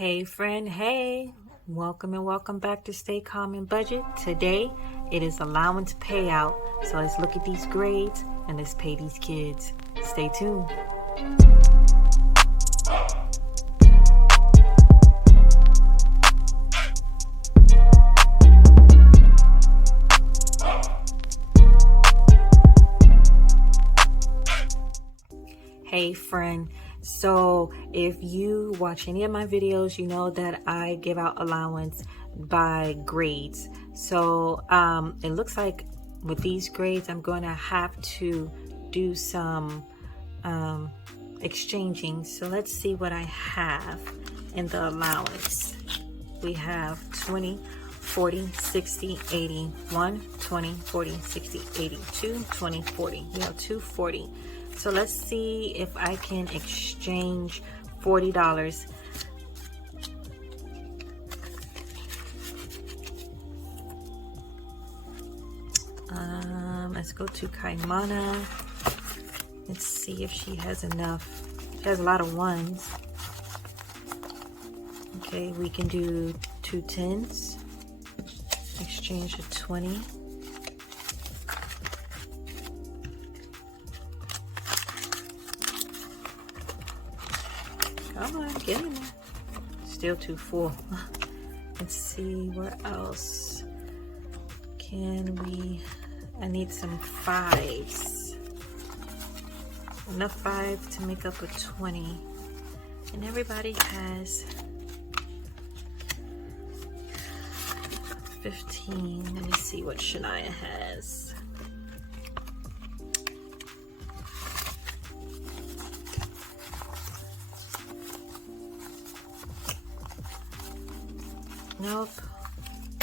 Hey friend, hey, welcome and welcome back to Stay Calm and Budget. Today it is allowance payout, so let's look at these grades and let's pay these kids. Stay tuned. Hey friend, so if you watch any of my videos, you know that I give out allowance by grades. So it looks like with these grades I'm going to have to do some exchanging. So let's see what I have in the allowance. We have 20, 40, 60, 80, 1, 20, 40, 60, 82, 20, 40. We have 240. So let's see if I can exchange $40. Let's go to Kaimana. Let's see if she has enough. She has a lot of ones. Okay, we can do 2 10s. Exchange a 20. Come on, get in there. Still too full. Let's see where else can we. I need some 5s. Enough 5 to make up a 20. And everybody has 15. Let me see what Shania has. Nope.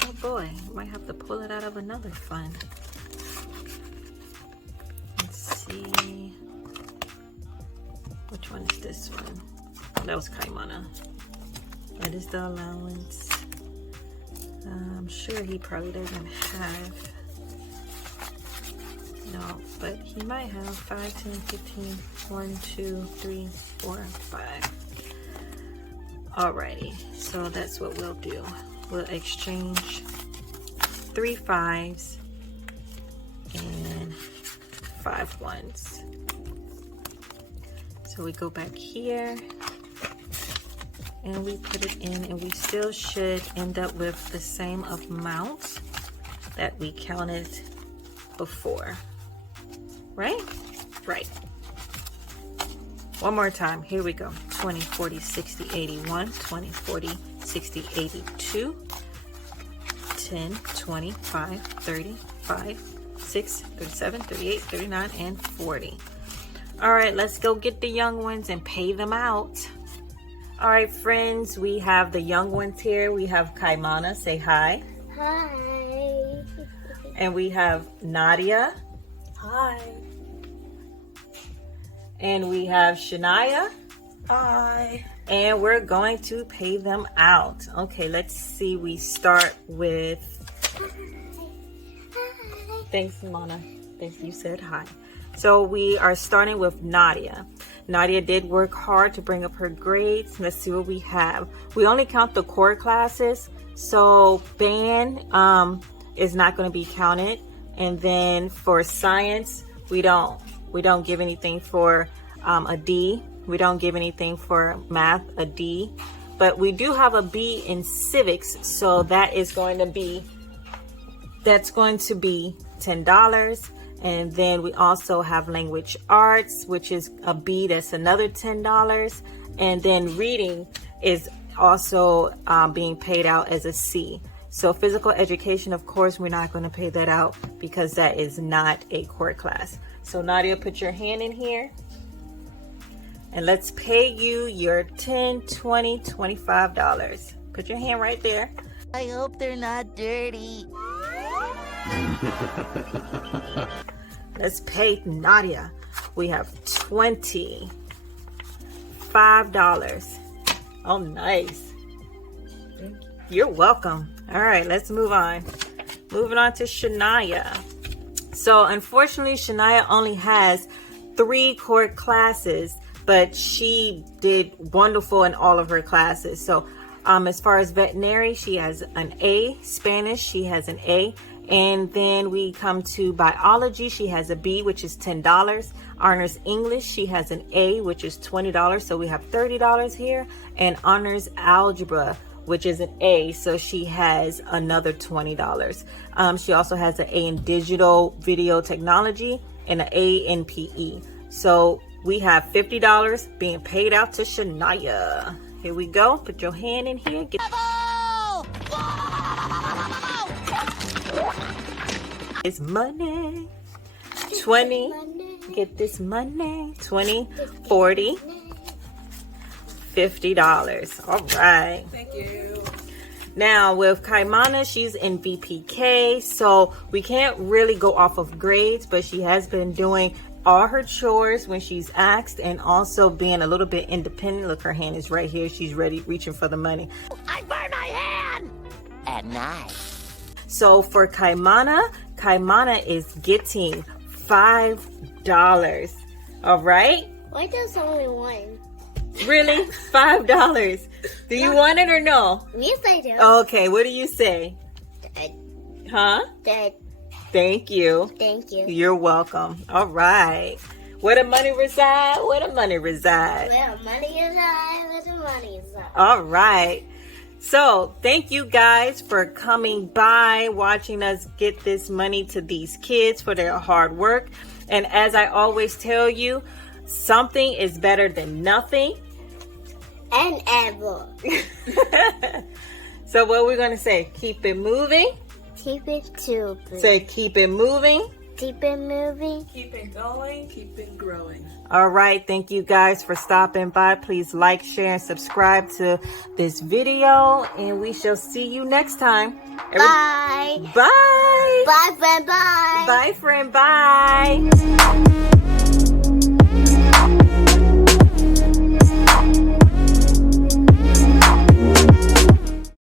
Oh boy, might have to pull it out of another fund. Let's see. Which one is this one? That was Kaimana. That is the allowance. I'm sure he probably doesn't have. No, but he might have 5, 10, 15, 1, 2, 3, 4, 5. Alrighty, so that's what we'll do. We'll exchange 3 5s and 5 1s. So we go back here and we put it in, and we still should end up with the same amount that we counted before. Right? Right. One more time. Here we go. 20, 40, 60, 81, 20, 40, 60, 82, 10, 20, 5, 30, 5, 6, 37, 38, 39, and 40. All right, let's go get the young ones and pay them out. All right, friends, we have the young ones here. We have Kaimana. Say hi. Hi. And we have Nadia. Hi. And we have Shania. Hi. And we're going to pay them out. Okay, let's see. We start with... Thanks, Mona. Thanks, you said hi. So we are starting with Nadia. Nadia did work hard to bring up her grades. Let's see what we have. We only count the core classes. So band is not going to be counted. And then for science, we don't give anything for a D. We don't give anything for math, a D. But we do have a B in civics, so that's going to be $10. And then we also have language arts, which is a B, that's another $10. And then reading is also being paid out as a C. So physical education, of course, we're not going to pay that out because that is not a core class. So Nadia, put your hand in here. And let's pay you your $10, $20, $25. Put your hand right there. I hope they're not dirty. Let's pay Nadia. We have $25. Oh, nice. You're welcome. All right, let's move on. Moving on to Shania. So unfortunately, Shania only has 3 core classes, but she did wonderful in all of her classes. So As far as veterinary, she has an A. Spanish, she has an A. And then we come to biology. She has a B, which is $10. Honors English, she has an A, which is $20. So we have $30 here. And honors algebra, which is an A. So she has another $20. She also has an A in digital video technology and an A in PE. So we have $50 being paid out to Shania. Here we go. Put your hand in here. Get this money. 20. Get this money. 20, 40, $50. All right. Thank you. Now with Kaimana, she's in VPK, so we can't really go off of grades, but she has been doing all her chores when she's asked, and also being a little bit independent. Look, her hand is right here. She's ready, reaching for the money. I burn my hand at night. So for Kaimana is getting $5. All right? Why does only one? Really? $5. Do you want it or no? Yes, I do. Okay, what do you say? Huh? Dad, Thank you. thank you. You're welcome. All right. Where the money reside? Where the money reside? Where money is high, where the money is high. All right. So thank you guys for coming by, watching us get this money to these kids for their hard work. And as I always tell you, something is better than nothing. And ever. So what we're going to say? Keep it moving. Keep it tubing. Say keep it moving. Keep it moving. Keep it going, keep it growing. All right. Thank you guys for stopping by. Please like, share, and subscribe to this video. And we shall see you next time. Bye. Bye. Bye, friend. Bye. Bye, friend. Bye.